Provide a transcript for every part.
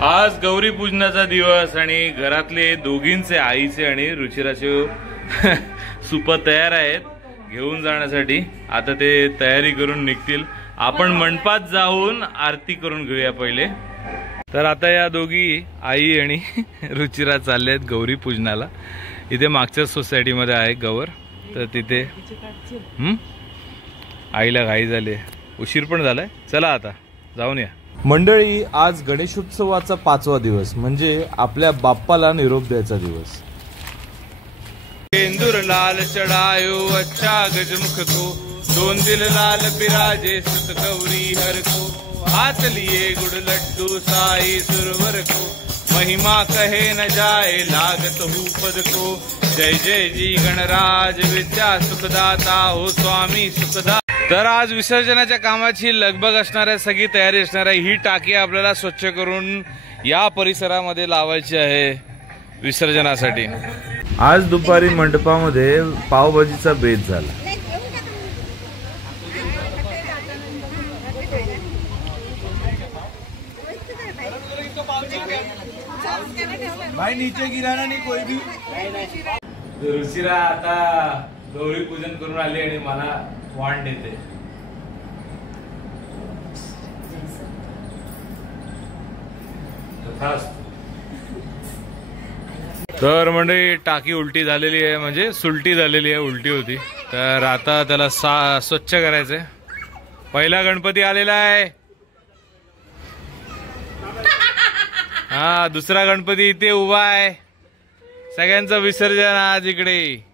आज गौरी पूजनाचा दिवस आणि घरातले दोघींचे आईचे आणि रुचिराचे सुप तयार आहेत घेऊन जाण्यासाठी। आता ते तयारी करून निघतील। आपण मंडपात जाऊन आरती करून घेऊया पहिले। तर आता या दोघी आई आणि रुचिरा चालले आहेत गौरी पूजनाला। इथे मागच्या सोसायटी मध्ये आहे गवर, तर तिथे आईला घाई झाली, उशीर पण झालाय। चला आता जाऊन या। मंडळी, आज गणेशोत्सवाचा 5वा दिवस, म्हणजे आपल्या बाप्पाला निरोप द्यायचा दिवस। सिंदूर लाल चढ़ायो अच्छा गजमुख को, दोन दिल लाल बिराजे सुत गौरी हर को, हाथ लिए गुड़ लड्डू साई सुरवर को, महिमा कहे न जाए लागत हूँ पद को, जय जय जी गणराज विद्या सुखदाता हो स्वामी सुखदा। तर आज विसर्जनाच्या कामाची लगबग असणार आहे, सगळी तयारी असणार आहे। ही टाकी आपल्याला स्वच्छ करून या परिसरामध्ये लावायची आहे विसर्जनासाठी। आज दुपारी मंडपामध्ये पावभाजीचा बेत झाला। भाई नीचे गिराना नहीं कोई भी। रुचिरा आता गौरी पूजन करून आली आणि मला वाण देते। तर म्हणजे टाकी उलटी झालेली आहे, म्हणजे सुलटी झालेली आहे, उलटी होती। तर आता त्याला स्वच्छ करायचंय। पहिला गणपती आलेला आहे। हा, दुसरा गणपती इथे उभा आहे। सगळ्यांचं विसर्जन आज इकडे।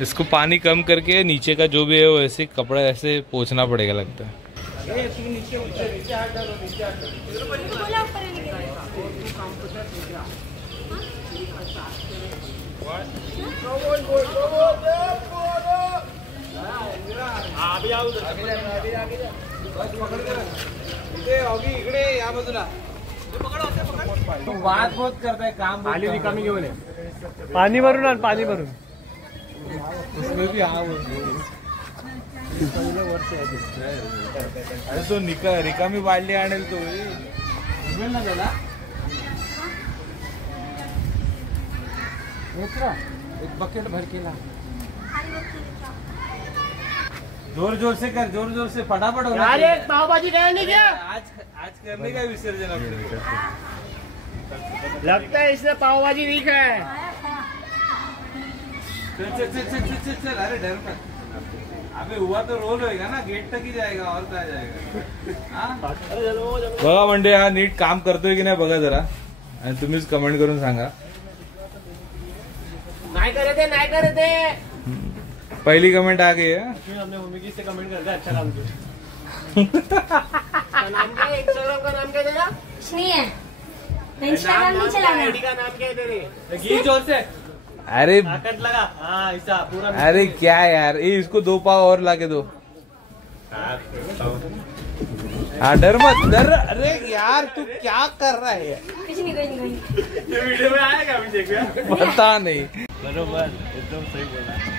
इसको पानी कम करके नीचे का जो भी है वो ऐसे कपड़ा ऐसे पोंछना पड़ेगा लगता है। इकडे या बाजूला वाद बहुत करताय, काम खाली रिकामी घेऊन ये। पाणी भरून आण, पाणी भरून। उसमें भी अरे तो रिकामी बादली आणेल तो ना त्याला। एक बकेट भर के ला। जोर जोर से कर, जोर जोर से, फटाफट होना। अरे पाव भाजी नहीं क्या आज करने का विसर्जन अपने। लगता है इसने पाव भाजी नहीं खाया। चल अरे डर मत। अबे हुआ तो रोल होएगा ना, गेट तक ही जाएगा और क्या जाएगा। बघा म्हणजे हा नीट काम करतोय की नाही बघा जरा, आणि तुम्हीच कमेंट करून सांगा। नहीं करे थे। पहली कमेंट आ गई है। हमने मम्मी की से कमेंट कर दिया, अच्छा काम किया। नाम क्या है? इंस्टाग्राम का नाम क्या है तेरा? नहीं है, इंस्टाग्राम नहीं चलाना। आईडी का नाम क्या है तेरे? गीत जोर से। अरे ताकत लगा। हाँ ऐसा पूरा। अरे क्या यार, ये इसको 2 पाव और लाके दो। हाँ डर मत, डर। अरे यार तू क्या कर रहा है? कुछ नहीं। ये वीडियो में आएगा अभी देखिए। पता नहीं। बरोबर, एकदम सही बोला।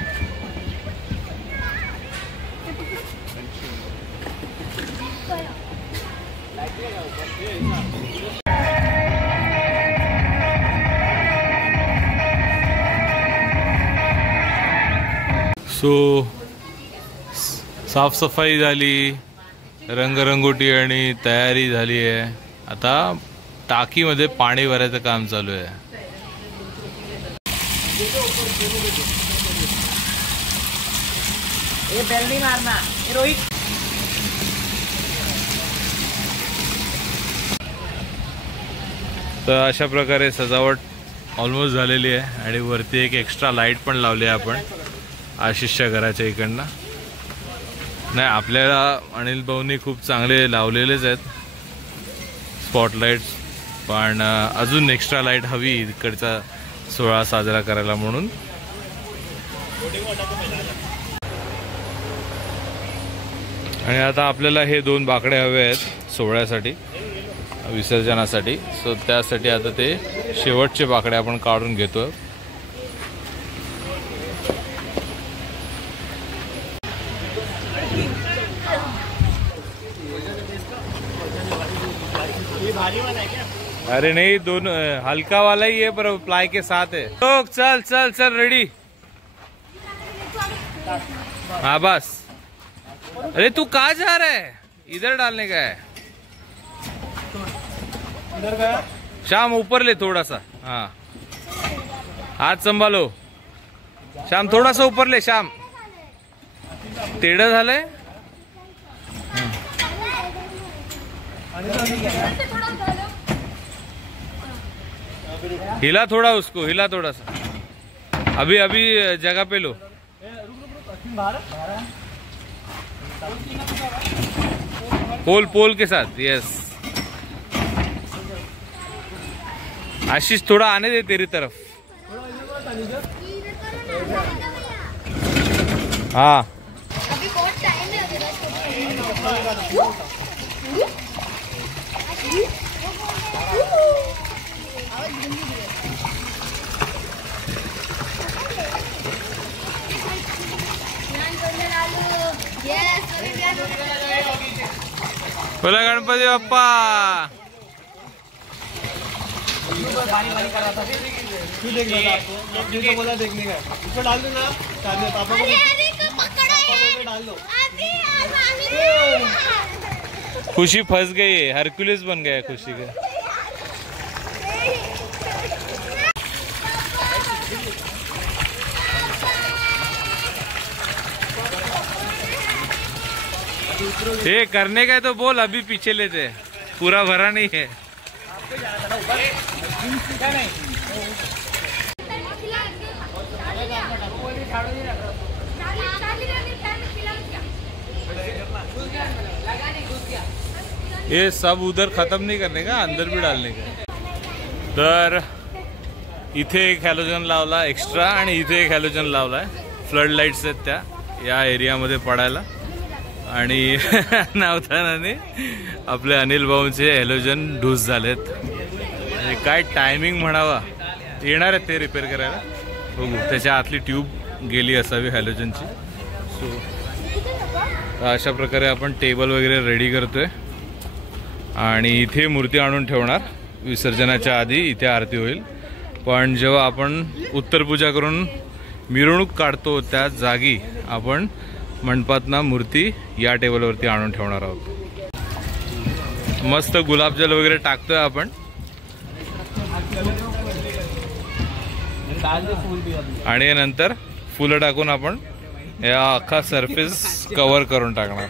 सो साफसफाई झाली, रंगरंगोटी आणि तयारी झाली आहे। आता टाकीमध्ये पाणी भरायचं काम चालू आहे। ये बेल नहीं मारना, ये रोहित। तर अशा प्रकारे सजावट ऑलमोस्ट झालेली आहे आणि वरती एक एक्स्ट्रा लाईट पण लावली आहे आपण आशिषच्या घराच्या इकडनं. नाही, आपल्याला अनिल भाऊनी खूप चांगले लावलेलेच आहेत स्पॉटलाईट्स, पण अजून एक्स्ट्रा लाईट हवी इकडचा सोहळा साजरा करायला म्हणून. आणि आता आपल्याला हे 2 बाकडे हवे आहेत सोहळ्यासाठी, विसर्जनासाठी. सो त्यासाठी आता ते शेवटचे बाकडे आपण काढून घेतो. अरे नहीं, दोनों हल्का वाला ही है पर प्लाई के साथ है. तो चल चल चल रेडी. हाँ बस. अरे तू कहाँ जा रहा है? इधर डालने का है. श्याम ऊपर ले थोड़ा सा. हाँ हाथ संभालो. श्याम थोड़ा सा ऊपर ले. श्याम टेढ़ं झालंय. हिला थोड़ा उसको, हिला थोड़ा सा. अभी अभी जगह पे लो. पोल के साथ. यस आशीष थोड़ा आने दे तेरी तरफ. हाँ अभी बहुत टाइम है. बोला गणपति बाप्पा. तू देख रहा था, आपने तो बोला देखने का. उसको डाल दो ना, पापा को डाल दो. खुशी फंस गई है, हरकुलिस बन गया खुशी का. ये करने का है तो बोल, अभी पीछे लेते. पूरा भरा नहीं है. ये सब उधर खत्म नहीं करने का, अंदर भी डालने का. तर इथे एक हॅलोजन लावला एक्स्ट्रा आणि इथे एक हॅलोजन लावलाय. फ्लड लाईट्स आहेत त्या या एरियामध्ये पडायला. आणि नावतानाने आपले अनिल भाऊंचे हॅलोजन ढूस झालेत. काय टायमिंग म्हणावा. येणार आहेत ते रिपेअर करायला. बघू, त्याच्या आतली ट्यूब गेली असावी हॅलोजनची. सो अशा प्रकारे आपण टेबल वगैरे रेडी करतोय आणि इथे मूर्ती आणून ठेवणार. विसर्जनाच्या आधी इथे आरती होईल, पण जेव्हा आपण उत्तरपूजा करून मिरवणूक काढतो त्या जागी आपण मंडपातना मूर्ती या टेबलवरती आणून ठेवणार आहोत. मस्त गुलाबजल वगैरे टाकतोय आपण आणि नंतर फुलं टाकून आपण या अख्खा सरफेस कव्हर करून टाकणार.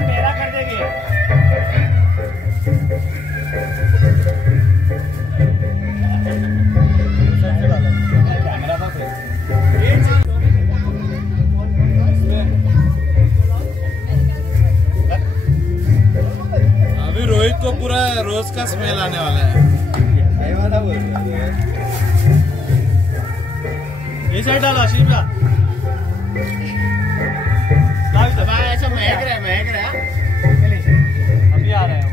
मेरा कर देंगे. अभी रोहित को पूरा रोज का स्मेल आने वाला है. ये साइड डालो शिमला. ऐसा महक रहा है. अभी आ रहे हैं.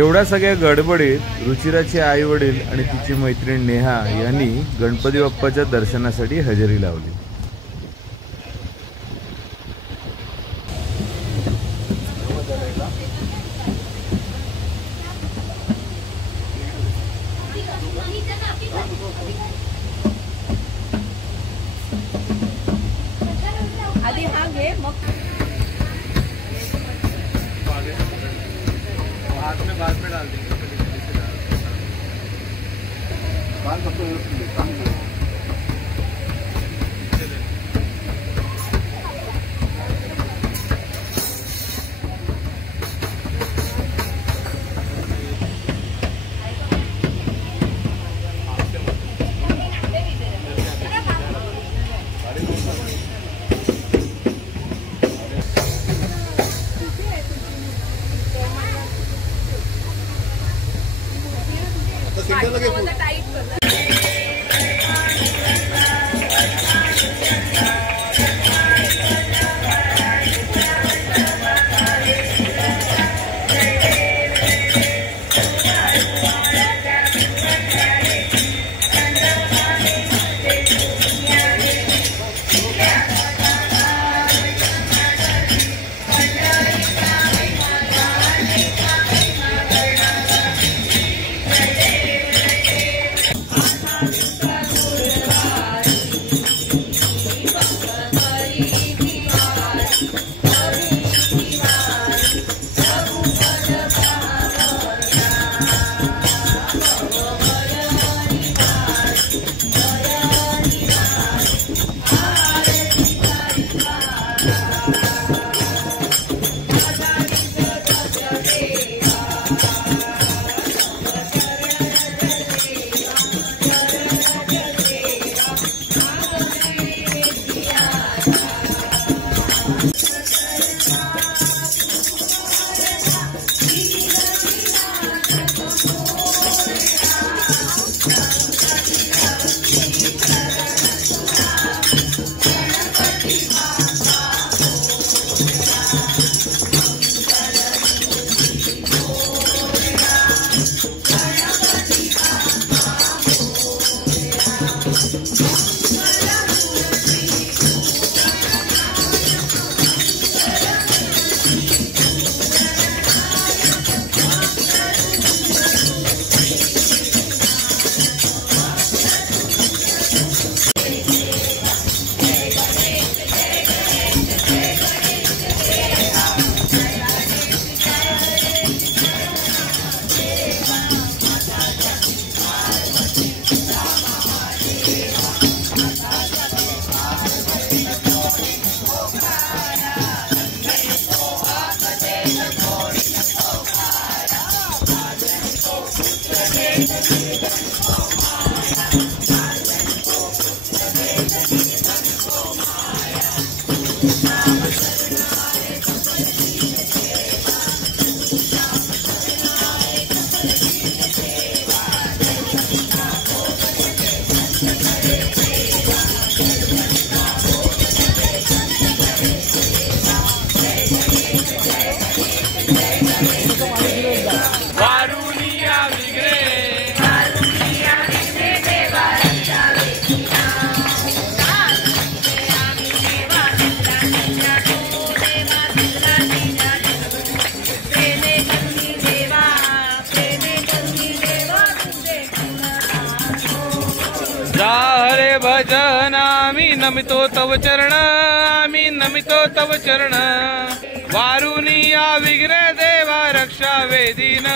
एवढ्या सगळ्या गडबडीत रुचिराचे आई वडील आणि तिची मैत्रीण नेहा यांनी गणपती बाप्पाच्या दर्शनासाठी हजेरी लावली. हाथ में बाद में डाल देंगे। भजन आम्ही नमितो तव चरण, आम्ही नमितो तव चरण. वारुनी या विग्रे देवा रक्षा वेदीन.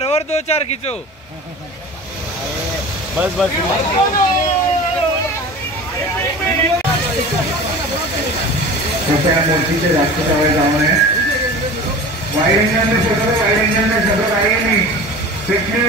यार, और 2-4 खींचो। बस बस कृपया मूर्ति से जास्त जवळ जाऊ नये. वाईड एंगल में शोधो, वाईड एंगल में शोधो, काही नाही. फेकणे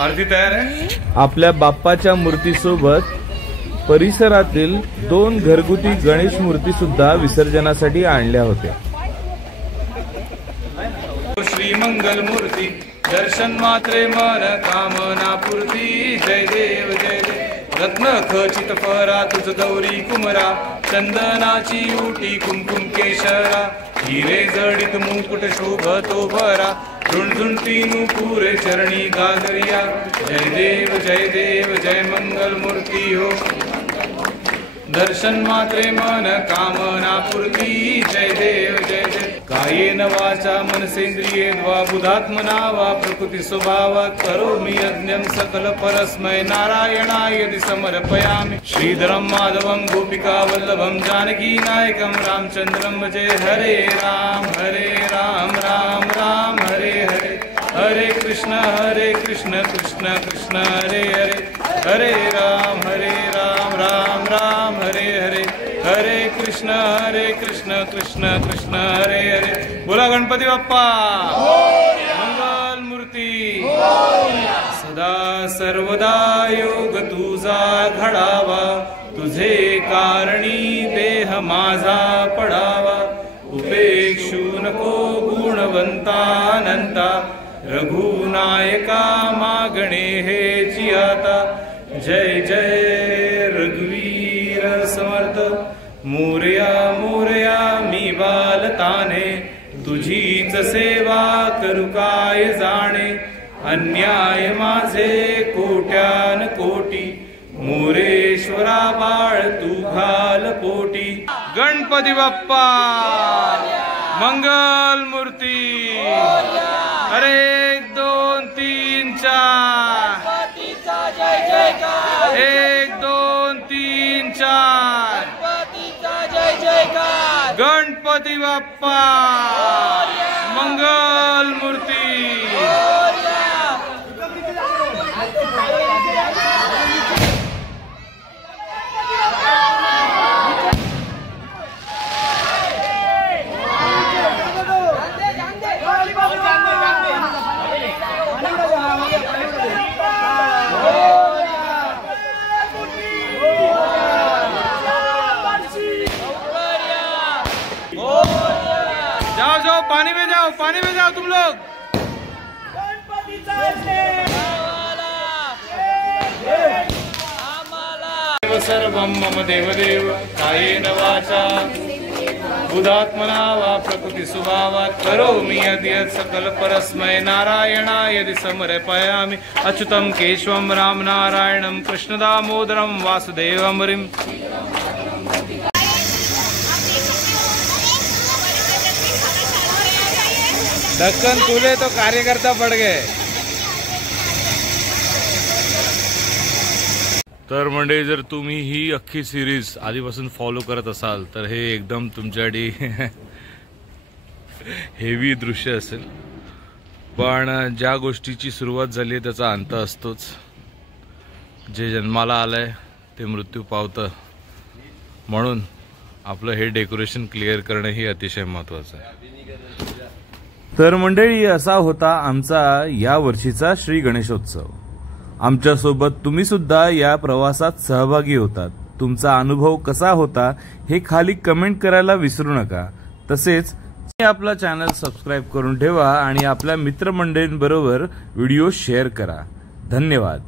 आरती तयार आहे. आपल्या बाप्पाच्या मूर्तीसोबत परिसरातील 2 घरगुती गणेश मूर्ती सुद्धा विसर्जनासाठी आणल्या होत्या. श्री मंगल मूर्ती दर्शन मात्रे मन कामना पूर्ती. जय देव जय देव. रत्न खचित फरा तुझ गौरी कुमरा. चंदनाची उटी कुमकुम केशरा. हिरे जडित मुकुट शोभतो भरा. झुणझुणती नूपुरे चरणी गागरिया. जय देव जय मंगल मूर्ती हो. दर्शन मात्रे मन कामना पूर्ती. जय देव जय देव. कायेन वाचा मनसेंद्रिये वा बुधात्मना वा प्रकृती स्वभावात् करोमि यज्ञं सकल परस्मै नारायणाय यदि समर्पयामि. श्रीधरं माधवं गोपिका वल्लभं जानकी नायकं रामचंद्रं भजे. हरे राम राम राम हरे हरे. हरे कृष्ण कृष्ण कृष्ण हरे हरे. हरे राम राम राम हरे हरे. हरे कृष्ण कृष्ण कृष्ण हरे हरे. बोला गणपती बाप्पा. मंगल मूर्ती. सदा सर्वदा योग तुझा घडावा. तुझे कारणी देह माझा पडावा. उपेक्षू नको गुणवंतानंता. रघुनायका मागणे हेची आता. जय जय रघुवीर समर्थ. मोरया मी बालताने. तुझीच सेवा करू काय जाणे. अन्याय माझे कोट्यान कोटी. मोरेश्वरा बाळ तू घाल पोटी. गणपती बाप्पा मंगल मूर्ती. अरे 1 2 3 4. 1 2 3 4. गणपती बाप्पा मंगल मूर्ती. जाओ पानी में जाओ तुम लोग. सर्वं मम देवदेव. कायेन वाचा बुधात्मना वा प्रकृती स्वभावात् करोमि यद्यत् सकल परस्मै नारायणाय यदि समर्पयामि. अच्युतं केशवं राम नारायणं कृष्ण दामोदरं वासुदेवं हरिं. ढक्कन खुले तो कार्यकर्ता पड़ गए. तर म्हणजे जर तुम्ही ही अख्खी सिरीज आधीपासून फॉलो करत असाल तर हे एकदम तुमच्यासाठी हेवी दृश्य असेल. पण ज्या गोष्टीची सुरुवात झाली आहे त्याचा अंत असतोच. जे जन्माला आलंय ते मृत्यू पावतं. म्हणून आपलं हे डेकोरेशन क्लिअर करणं ही अतिशय महत्त्वाचं आहे. तर मंडळी, असा होता आमचा या वर्षीचा श्री गणेशोत्सव. आमच्यासोबत तुम्ही सुद्धा या प्रवासात सहभागी होतात. तुमचा अनुभव कसा होता हे खाली कमेंट करायला विसरू नका. तसेच आपला चॅनल सबस्क्राईब करून ठेवा आणि आपल्या मित्रमंडळींबरोबर व्हिडिओ शेअर करा. धन्यवाद.